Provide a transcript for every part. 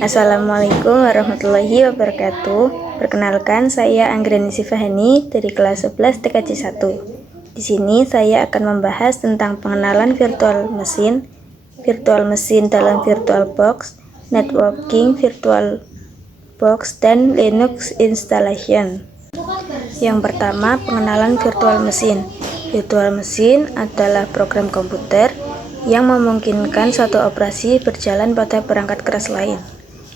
Assalamualaikum warahmatullahi wabarakatuh. Perkenalkan, saya Anggreni Sifahani dari kelas 11 TKJ 1. Di sini saya akan membahas tentang pengenalan virtual mesin dalam VirtualBox, networking VirtualBox, dan Linux installation. Yang pertama, pengenalan virtual mesin. Virtual mesin adalah program komputer yang memungkinkan satu operasi berjalan pada perangkat keras lain.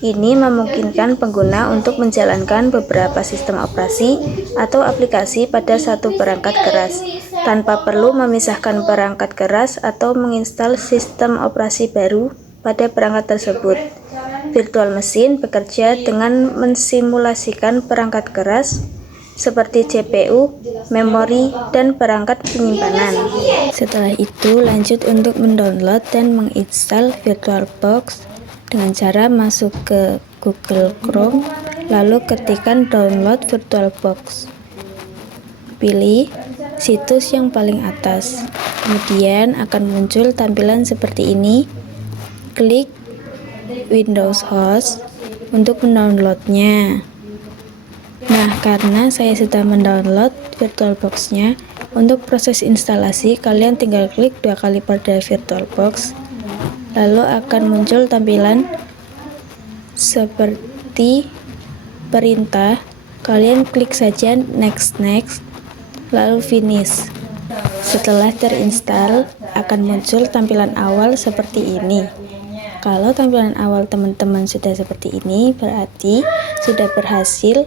Ini memungkinkan pengguna untuk menjalankan beberapa sistem operasi atau aplikasi pada satu perangkat keras, tanpa perlu memisahkan perangkat keras atau menginstal sistem operasi baru pada perangkat tersebut. Virtual mesin bekerja dengan mensimulasikan perangkat keras seperti CPU, memori, dan perangkat penyimpanan. Setelah itu, lanjut untuk mendownload dan menginstal VirtualBox dengan cara masuk ke Google Chrome, lalu ketikkan download VirtualBox. Pilih situs yang paling atas, kemudian akan muncul tampilan seperti ini. Klik Windows Host untuk mendownloadnya. Nah, karena saya sudah mendownload VirtualBox-nya, untuk proses instalasi kalian tinggal klik 2 kali pada VirtualBox, lalu akan muncul tampilan seperti perintah. Kalian klik saja next, lalu finish. Setelah terinstall, akan muncul tampilan awal seperti ini. Kalau tampilan awal teman-teman sudah seperti ini, berarti sudah berhasil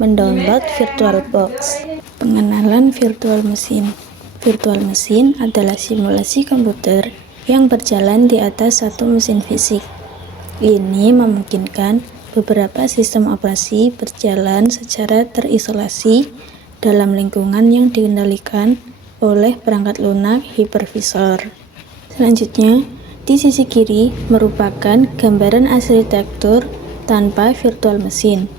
mendownload VirtualBox. Pengenalan virtual mesin. Virtual mesin adalah simulasi komputer yang berjalan di atas satu mesin fisik. Ini memungkinkan beberapa sistem operasi berjalan secara terisolasi dalam lingkungan yang dikendalikan oleh perangkat lunak hypervisor. Selanjutnya, di sisi kiri merupakan gambaran arsitektur tanpa virtual mesin,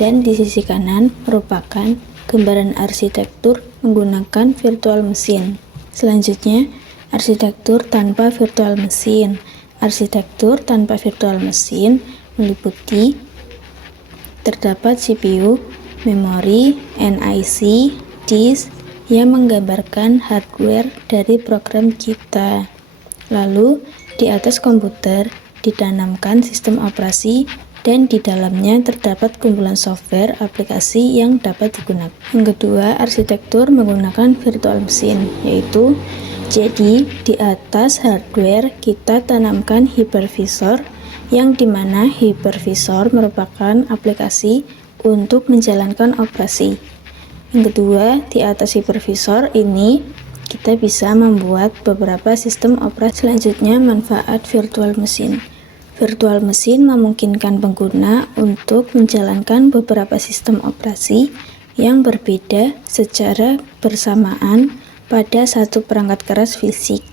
dan di sisi kanan merupakan gambaran arsitektur menggunakan virtual mesin. Selanjutnya, arsitektur tanpa virtual mesin. Arsitektur tanpa virtual mesin meliputi terdapat CPU, memori, NIC, disk yang menggambarkan hardware dari program kita. Lalu, di atas komputer ditanamkan sistem operasi, dan di dalamnya terdapat kumpulan software aplikasi yang dapat digunakan. Yang kedua, arsitektur menggunakan virtual mesin, yaitu jadi di atas hardware kita tanamkan hypervisor, yang dimana hypervisor merupakan aplikasi untuk menjalankan operasi. Yang kedua, di atas hypervisor ini kita bisa membuat beberapa sistem operasi. Selanjutnya, manfaat virtual mesin. Virtual mesin memungkinkan pengguna untuk menjalankan beberapa sistem operasi yang berbeda secara bersamaan pada satu perangkat keras fisik.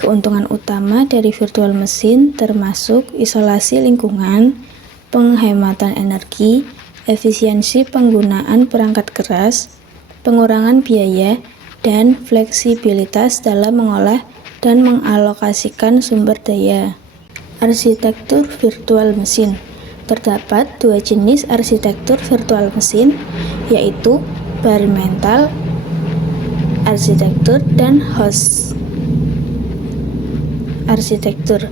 Keuntungan utama dari virtual mesin termasuk isolasi lingkungan, penghematan energi, efisiensi penggunaan perangkat keras, pengurangan biaya, dan fleksibilitas dalam mengolah dan mengalokasikan sumber daya. Arsitektur virtual mesin. Terdapat dua jenis arsitektur virtual mesin, yaitu bare metal arsitektur dan host arsitektur.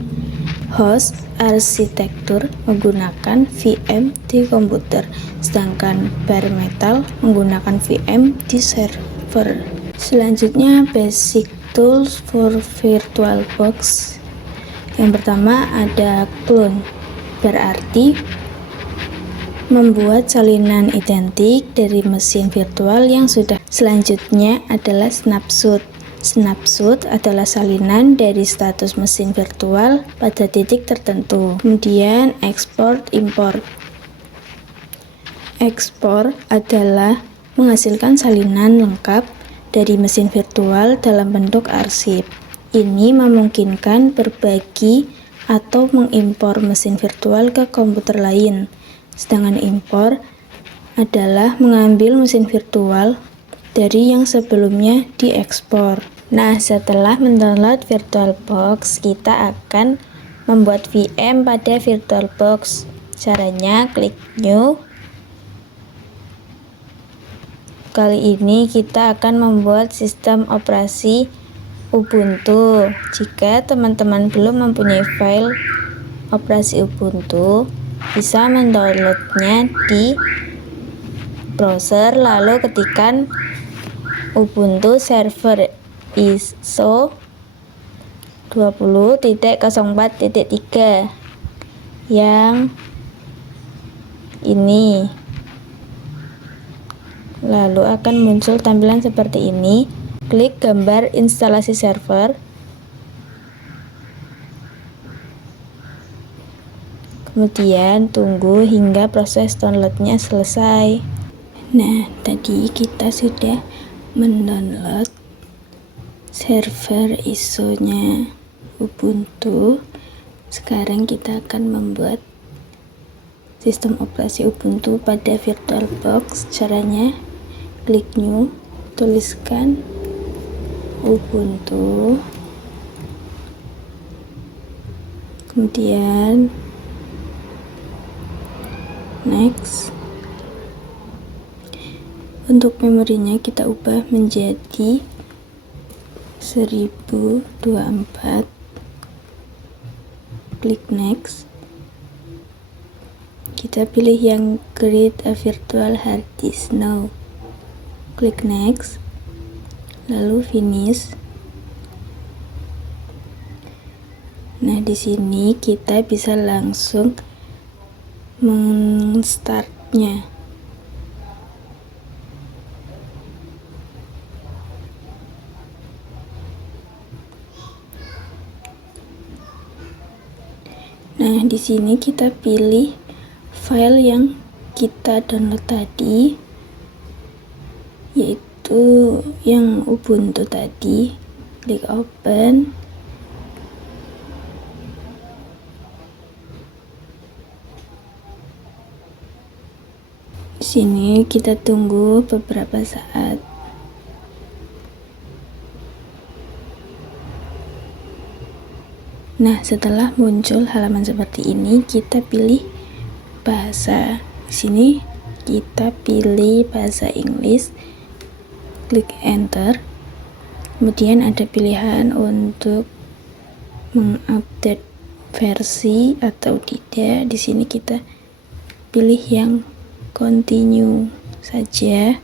Host arsitektur menggunakan VM di komputer, sedangkan bare metal menggunakan VM di server. Selanjutnya, basic tools for VirtualBox. Yang pertama ada clone, berarti membuat salinan identik dari mesin virtual yang sudah. Selanjutnya adalah snapshot. Snapshot adalah salinan dari status mesin virtual pada titik tertentu. Kemudian export import. Ekspor adalah menghasilkan salinan lengkap dari mesin virtual dalam bentuk arsip. Ini memungkinkan berbagi atau mengimpor mesin virtual ke komputer lain. Sedangkan impor adalah mengambil mesin virtual dari yang sebelumnya diekspor. Nah, setelah mendownload VirtualBox, kita akan membuat VM pada VirtualBox. Caranya klik New. Kali ini kita akan membuat sistem operasi Ubuntu. Jika teman-teman belum mempunyai file operasi Ubuntu, bisa mendownloadnya di browser, lalu ketikkan Ubuntu server ISO 20.04.3 yang ini. Lalu akan muncul tampilan seperti ini. Klik gambar instalasi server. Kemudian tunggu hingga proses downloadnya selesai. Nah, tadi kita sudah mendownload server ISO-nya Ubuntu. Sekarang kita akan membuat sistem operasi Ubuntu pada VirtualBox. Caranya klik New, tuliskan Ubuntu, kemudian next. Untuk memorinya kita ubah menjadi 1024. Klik next. Kita pilih yang create a virtual hard disk now. Klik next, lalu finish. Nah, di sini kita bisa langsung men-startnya. Nah, di sini kita pilih file yang kita download tadi, yaitu yang Ubuntu tadi. Klik open. Di sini kita tunggu beberapa saat. Nah, setelah muncul halaman seperti ini, kita pilih bahasa. Di sini kita pilih bahasa Inggris. Klik enter. Kemudian ada pilihan untuk mengupdate versi atau tidak. Di sini kita pilih yang continue saja.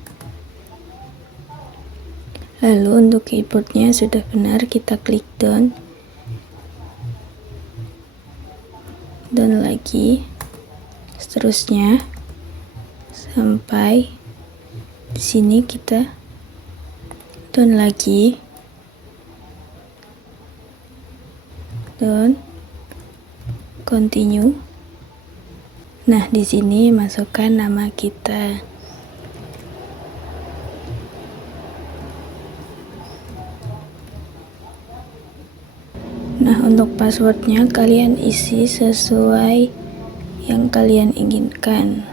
Lalu untuk keyboardnya sudah benar, kita klik down lagi, seterusnya sampai di sini kita down lagi, down, continue. Nah, di sini masukkan nama kita. Nah, untuk passwordnya kalian isi sesuai yang kalian inginkan.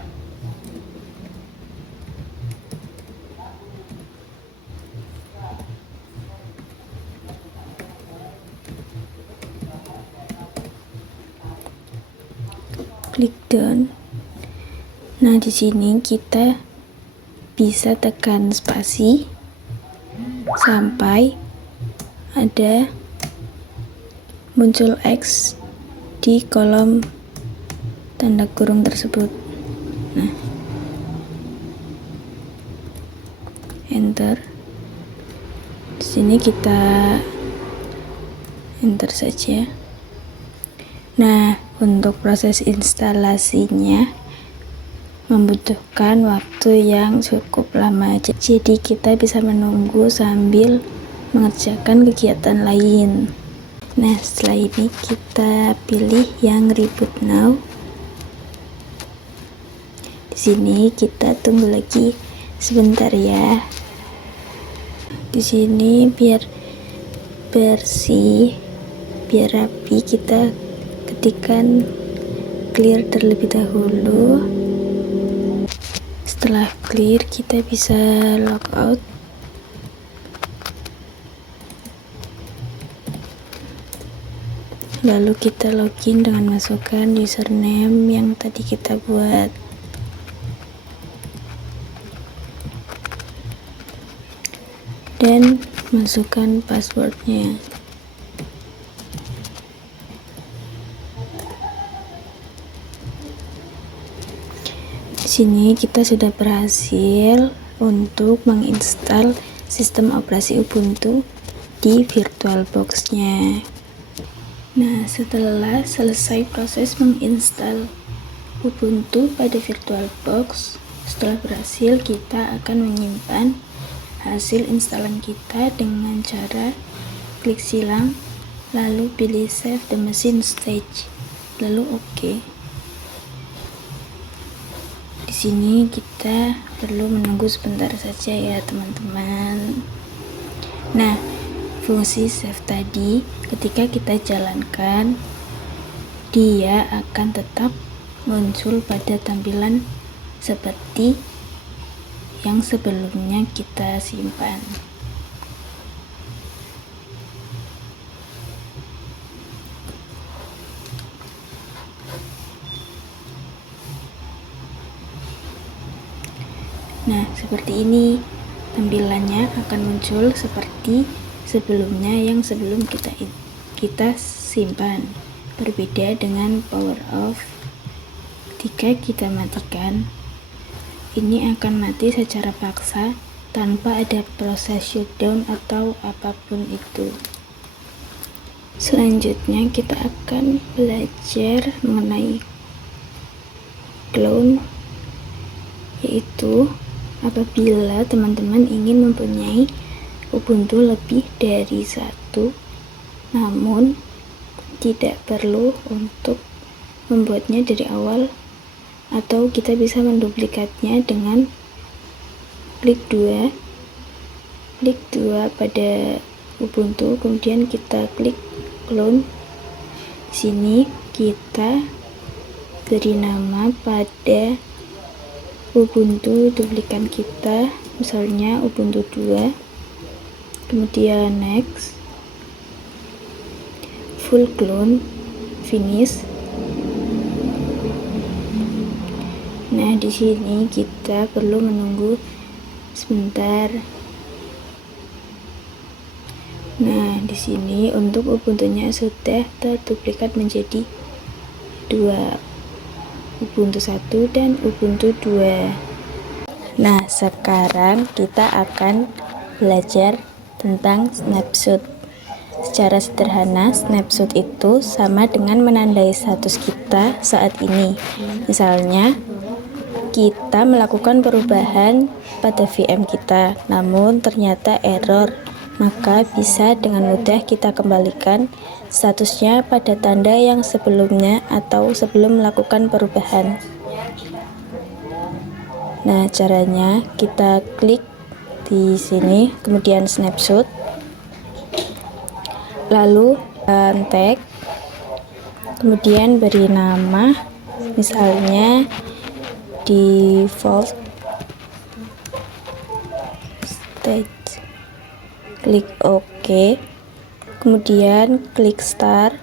Klik done. Nah, di sini kita bisa tekan spasi sampai ada muncul X di kolom tanda kurung tersebut. Nah, enter. Di sini kita enter saja. Nah, untuk proses instalasinya membutuhkan waktu yang cukup lama, jadi kita bisa menunggu sambil mengerjakan kegiatan lain. Nah, setelah ini kita pilih yang reboot now. Di sini kita tunggu lagi sebentar ya. Di sini biar bersih, biar rapi, kita ketikkan clear terlebih dahulu. Setelah clear, kita bisa logout. Lalu kita login dengan masukkan username yang tadi kita buat. Dan masukkan passwordnya. Di sini kita sudah berhasil untuk menginstal sistem operasi Ubuntu di VirtualBox-nya. Nah, setelah selesai proses menginstal Ubuntu pada VirtualBox, setelah berhasil, kita akan menyimpan hasil instalan kita dengan cara klik silang, lalu pilih Save the Machine Stage, lalu OK. Di sini kita perlu menunggu sebentar saja ya teman-teman. Nah, fungsi save tadi ketika kita jalankan, dia akan tetap muncul pada tampilan seperti yang sebelumnya kita simpan. Nah, seperti ini tampilannya akan muncul seperti sebelumnya yang sebelum kita simpan. Berbeda dengan power off. Ketika kita matikan, ini akan mati secara paksa tanpa ada proses shutdown atau apapun itu. Selanjutnya kita akan belajar mengenai clone, yaitu apabila teman-teman ingin mempunyai Ubuntu lebih dari satu, namun tidak perlu untuk membuatnya dari awal, atau kita bisa menduplikatnya dengan klik dua pada Ubuntu, kemudian kita klik clone. Di sini kita beri nama pada Ubuntu duplikan kita, misalnya Ubuntu 2, kemudian next, full clone, finish. Nah, di sini kita perlu menunggu sebentar. Nah, di sini untuk Ubuntunya sudah terduplikat menjadi 2, Ubuntu 1 dan Ubuntu 2. Nah, sekarang kita akan belajar tentang snapshot. Secara sederhana, snapshot itu sama dengan menandai status kita saat ini. Misalnya, kita melakukan perubahan pada VM kita, namun ternyata error, maka bisa dengan mudah kita kembalikan statusnya pada tanda yang sebelumnya atau sebelum melakukan perubahan. Nah, caranya kita klik di sini, kemudian snapshot, lalu tag, kemudian beri nama, misalnya default stage, klik OK, kemudian klik start,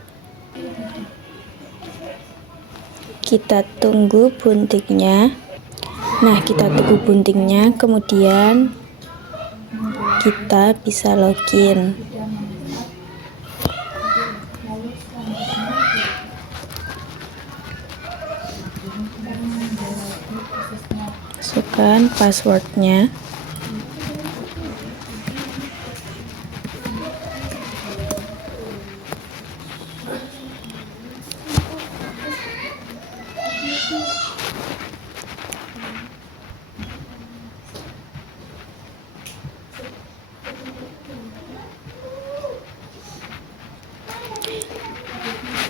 kita tunggu buntingnya. Nah, kita tunggu buntingnya, kemudian kita bisa login. Masukkan passwordnya.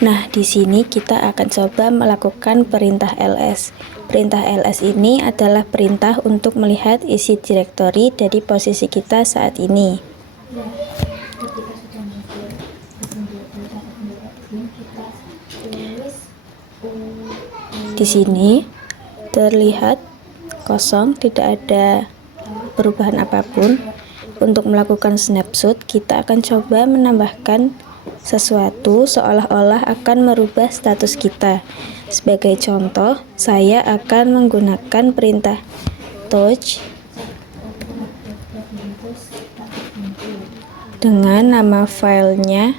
Nah, di sini kita akan coba melakukan perintah ls. Perintah ls ini adalah perintah untuk melihat isi direktori dari posisi kita saat ini. Di sini terlihat kosong, tidak ada perubahan apapun. Untuk melakukan snapshot, kita akan coba menambahkan sesuatu seolah-olah akan merubah status kita. Sebagai contoh, saya akan menggunakan perintah touch dengan nama filenya.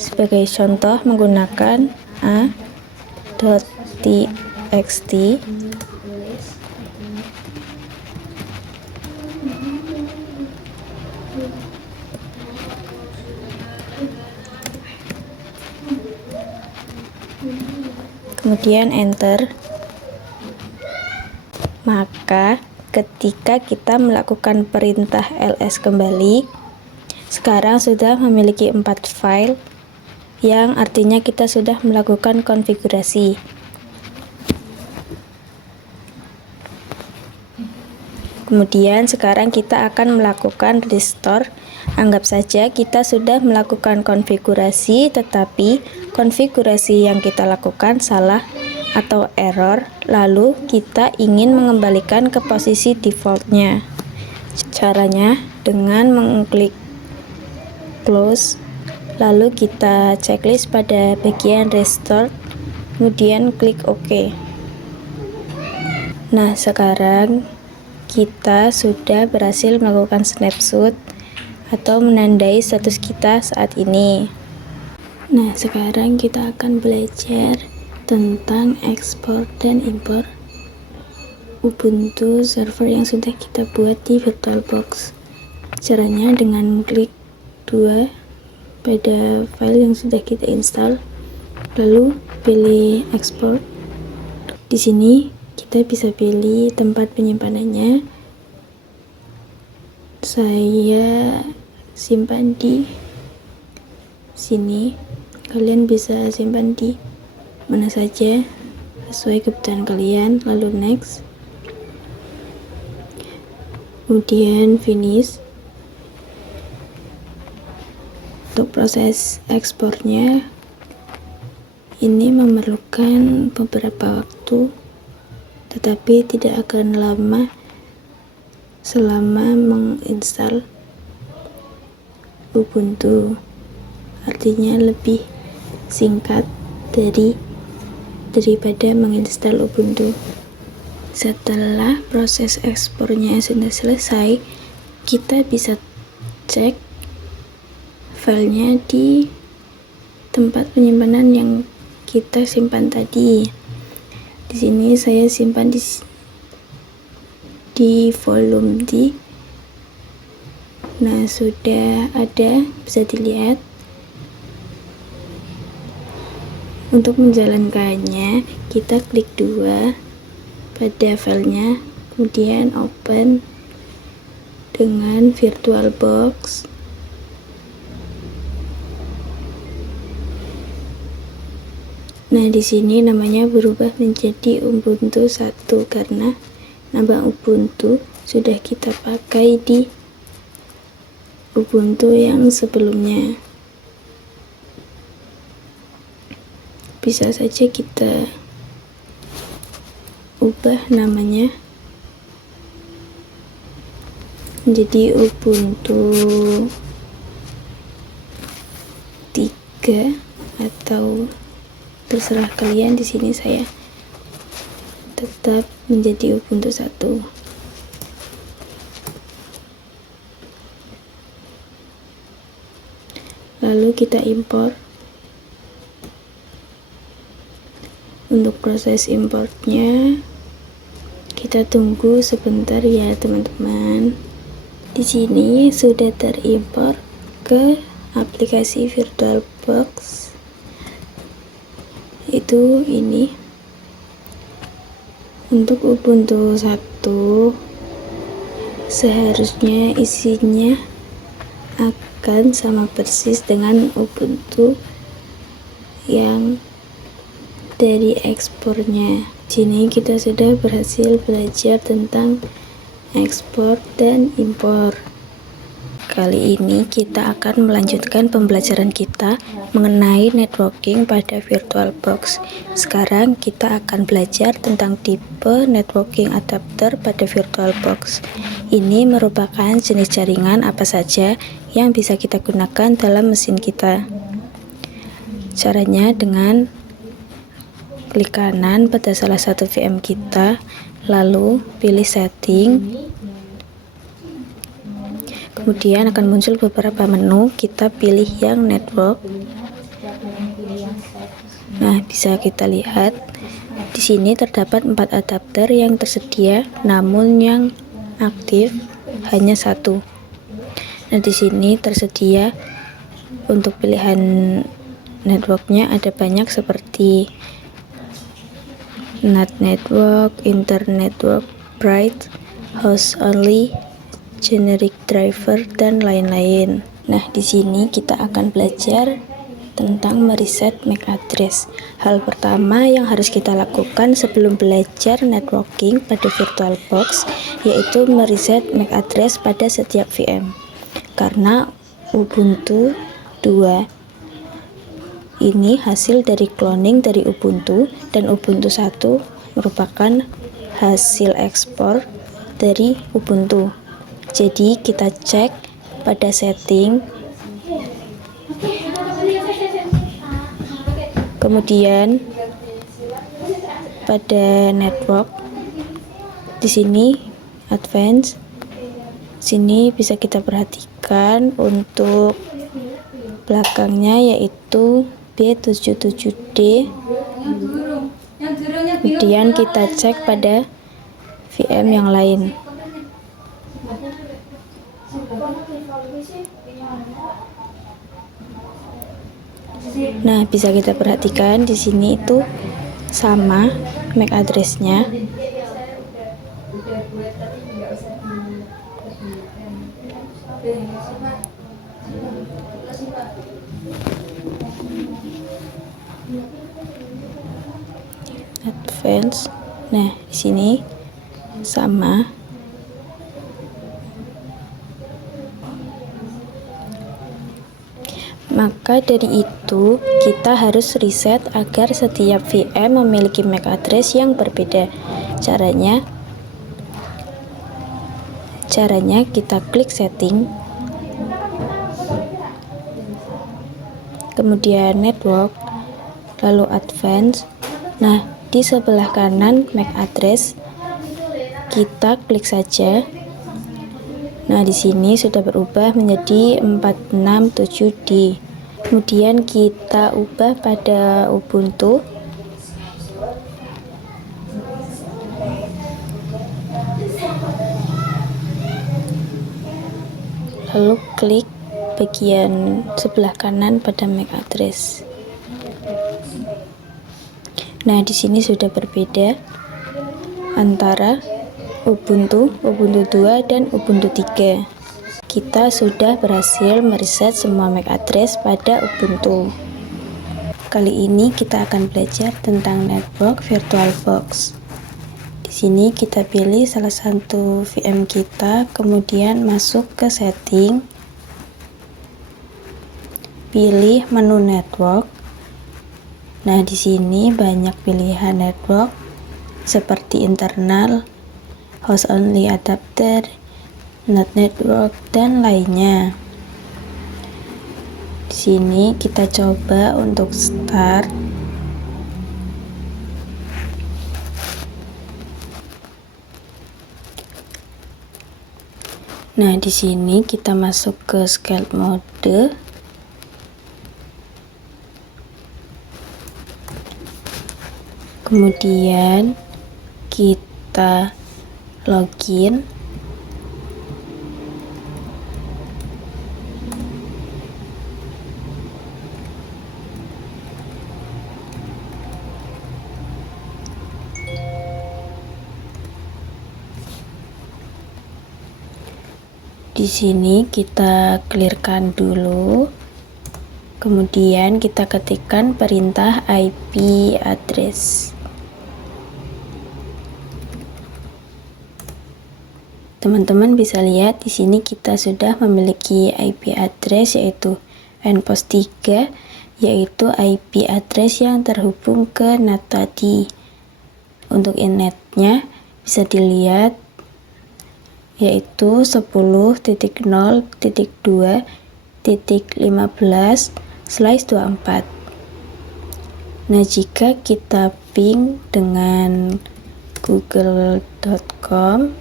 Sebagai contoh menggunakan a.txt. Kemudian enter. Maka ketika kita melakukan perintah ls kembali, sekarang sudah memiliki 4 file, yang artinya kita sudah melakukan konfigurasi. Kemudian sekarang kita akan melakukan restore. Anggap saja kita sudah melakukan konfigurasi, tetapi konfigurasi yang kita lakukan salah atau error, lalu kita ingin mengembalikan ke posisi defaultnya. Caranya dengan mengklik close, lalu kita checklist pada bagian restore, kemudian klik OK. Nah, sekarang kita sudah berhasil melakukan snapshot atau menandai status kita saat ini. Nah, sekarang kita akan belajar tentang ekspor dan impor Ubuntu server yang sudah kita buat di VirtualBox. Caranya dengan klik 2 pada file yang sudah kita install, lalu pilih export. Di sini kita bisa pilih tempat penyimpanannya. Saya simpan di sini. Kalian bisa simpan di mana saja sesuai kebutuhan kalian. Lalu next, kemudian finish. Untuk proses ekspornya ini memerlukan beberapa waktu, tetapi tidak akan lama selama menginstal Ubuntu, artinya lebih singkat daripada menginstal Ubuntu. Setelah proses ekspornya sudah selesai, kita bisa cek filenya di tempat penyimpanan yang kita simpan tadi. Di sini saya simpan di volume D. Nah, sudah ada, bisa dilihat. Untuk menjalankannya, kita klik 2 pada filenya, kemudian open dengan VirtualBox. Nah, di sini namanya berubah menjadi Ubuntu 1 karena nama Ubuntu sudah kita pakai di Ubuntu yang sebelumnya. Bisa saja kita ubah namanya menjadi Ubuntu 3 atau terserah kalian. Di sini saya tetap menjadi Ubuntu 1. Lalu kita import. Untuk proses importnya kita tunggu sebentar ya teman-teman. Di sini sudah terimport ke aplikasi VirtualBox. Itu ini. Untuk Ubuntu 1 seharusnya isinya akan sama persis dengan Ubuntu yang dari ekspornya. Sini kita sudah berhasil belajar tentang ekspor dan impor. Kali ini kita akan melanjutkan pembelajaran kita mengenai networking pada VirtualBox. Sekarang kita akan belajar tentang tipe networking adapter pada VirtualBox. Ini merupakan jenis jaringan apa saja yang bisa kita gunakan dalam mesin kita. Caranya dengan klik kanan pada salah satu VM kita, lalu pilih setting. Kemudian akan muncul beberapa menu, kita pilih yang network. Nah, bisa kita lihat di sini terdapat 4 adapter yang tersedia, namun yang aktif hanya 1. Nah, di sini tersedia untuk pilihan networknya ada banyak seperti NAT network, Inter network, Bright, Host only, generic driver, dan lain-lain. Nah, di sini kita akan belajar tentang mereset MAC address. Hal pertama yang harus kita lakukan sebelum belajar networking pada VirtualBox yaitu mereset MAC address pada setiap VM. Karena Ubuntu 2 ini hasil dari cloning dari Ubuntu, dan Ubuntu 1 merupakan hasil ekspor dari Ubuntu. Jadi kita cek pada setting, kemudian pada network, di sini advance. Sini bisa kita perhatikan untuk belakangnya yaitu B77D. Kemudian kita cek pada VM yang lain. Nah, bisa kita perhatikan di sini itu sama MAC address-nya. Advance. Nah, di sini sama. Maka dari itu, kita harus reset agar setiap VM memiliki MAC address yang berbeda. Caranya kita klik setting, kemudian network, lalu advance. Nah, di sebelah kanan MAC address kita klik saja. Nah, di sini sudah berubah menjadi 467D. Kemudian kita ubah pada Ubuntu. Lalu klik bagian sebelah kanan pada MAC address. Nah, di sini sudah berbeda antara Ubuntu 2 dan Ubuntu 3. Kita sudah berhasil mereset semua MAC address pada Ubuntu. Kali ini kita akan belajar tentang network VirtualBox. Di sini kita pilih salah satu VM kita, kemudian masuk ke setting, pilih menu network. Nah, di sini banyak pilihan network seperti internal, host only adapter, NAT network, dan lainnya. Di sini kita coba untuk start. Nah, di sini kita masuk ke scale mode. Kemudian kita login. Di sini kita clearkan dulu. Kemudian kita ketikkan perintah IP address. Teman-teman bisa lihat di sini kita sudah memiliki IP address yaitu npost 3, yaitu IP address yang terhubung ke NAT tadi. Untuk innetnya bisa dilihat yaitu 10.0.2.15/24. Nah, jika kita ping dengan google.com,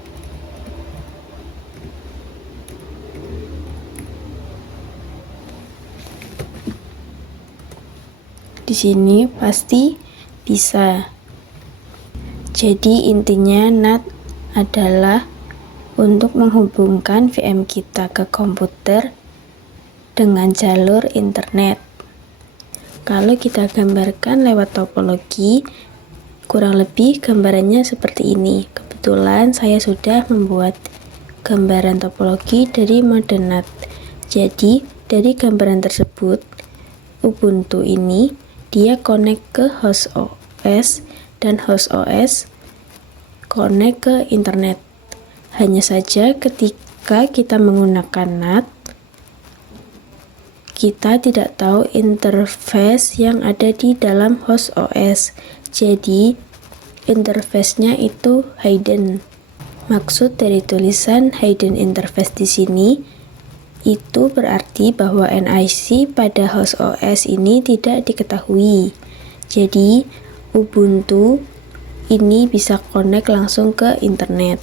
di sini pasti bisa. Jadi intinya NAT adalah untuk menghubungkan VM kita ke komputer dengan jalur internet. Kalau kita gambarkan lewat topologi, kurang lebih gambarannya seperti ini. Kebetulan saya sudah membuat gambaran topologi dari mode NAT. Jadi dari gambaran tersebut, Ubuntu ini dia connect ke host OS dan host OS connect ke internet. Hanya saja ketika kita menggunakan NAT, kita tidak tahu interface yang ada di dalam host OS. Jadi interface-nya itu hidden. Maksud dari tulisan hidden interface di sini itu berarti bahwa NIC pada host OS ini tidak diketahui. Jadi Ubuntu ini bisa connect langsung ke internet.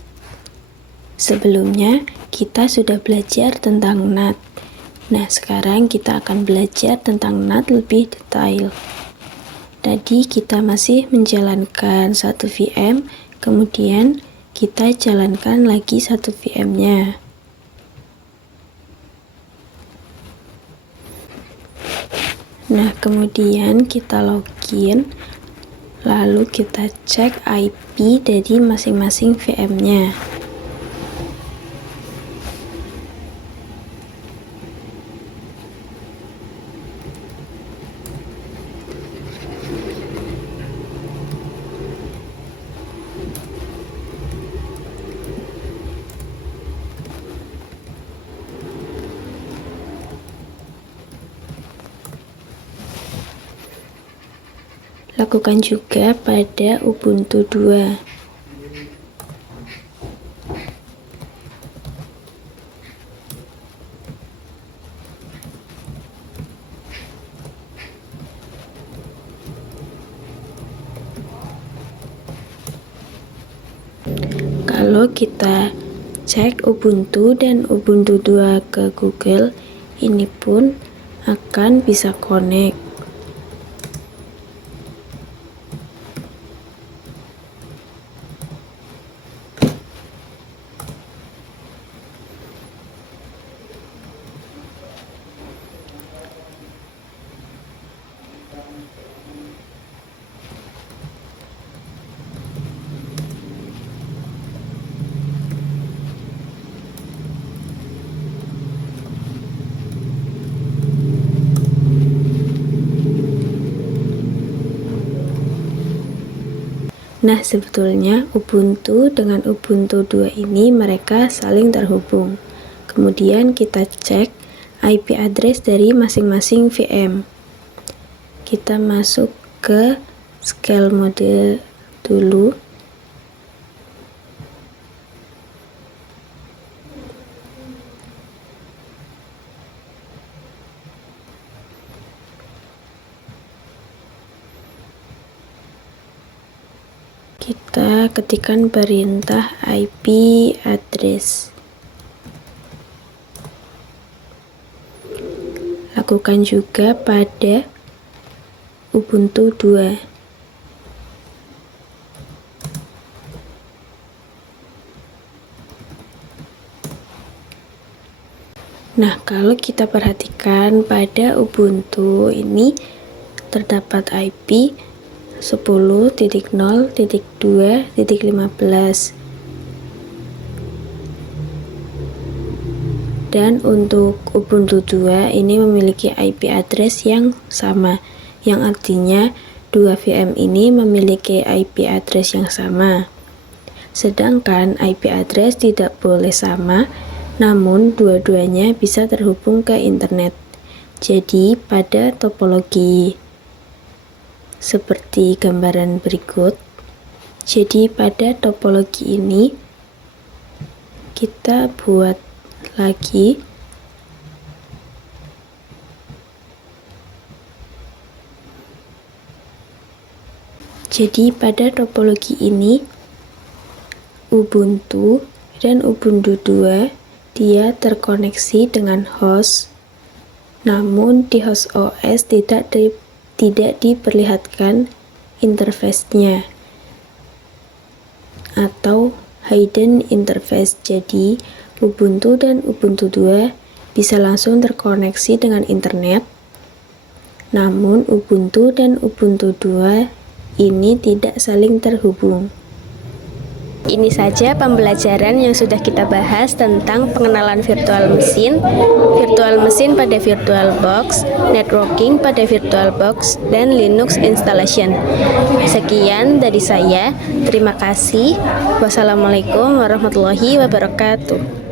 Sebelumnya kita sudah belajar tentang NAT. Nah, sekarang kita akan belajar tentang NAT lebih detail. Tadi kita masih menjalankan satu VM, kemudian kita jalankan lagi satu VM-nya. Nah, kemudian kita login, lalu kita cek IP dari masing-masing VM-nya. Lakukan juga pada Ubuntu 2. Kalau kita cek Ubuntu dan Ubuntu 2 ke Google, ini pun akan bisa connect. Nah, sebetulnya Ubuntu dengan Ubuntu 2 ini mereka saling terhubung. Kemudian kita cek IP address dari masing-masing VM. Kita masuk ke scale mode dulu. Kita ketikkan perintah IP address. Lakukan juga pada Ubuntu 2. Nah, kalau kita perhatikan pada Ubuntu ini terdapat IP 10.0.2.15 dan untuk Ubuntu 2 ini memiliki IP address yang sama, yang artinya dua VM ini memiliki IP address yang sama. Sedangkan IP address tidak boleh sama, namun dua-duanya bisa terhubung ke internet. Jadi pada topologi seperti gambaran berikut, jadi pada topologi ini kita buat lagi Jadi pada topologi ini Ubuntu dan Ubuntu 2 dia terkoneksi dengan host, namun di host OS tidak diperlihatkan interface-nya atau hidden interface. Jadi Ubuntu dan Ubuntu 2 bisa langsung terkoneksi dengan internet, namun Ubuntu dan Ubuntu 2 ini tidak saling terhubung. Ini saja pembelajaran yang sudah kita bahas tentang pengenalan virtual mesin pada VirtualBox, networking pada VirtualBox, dan Linux installation. Sekian dari saya, terima kasih. Wassalamualaikum warahmatullahi wabarakatuh.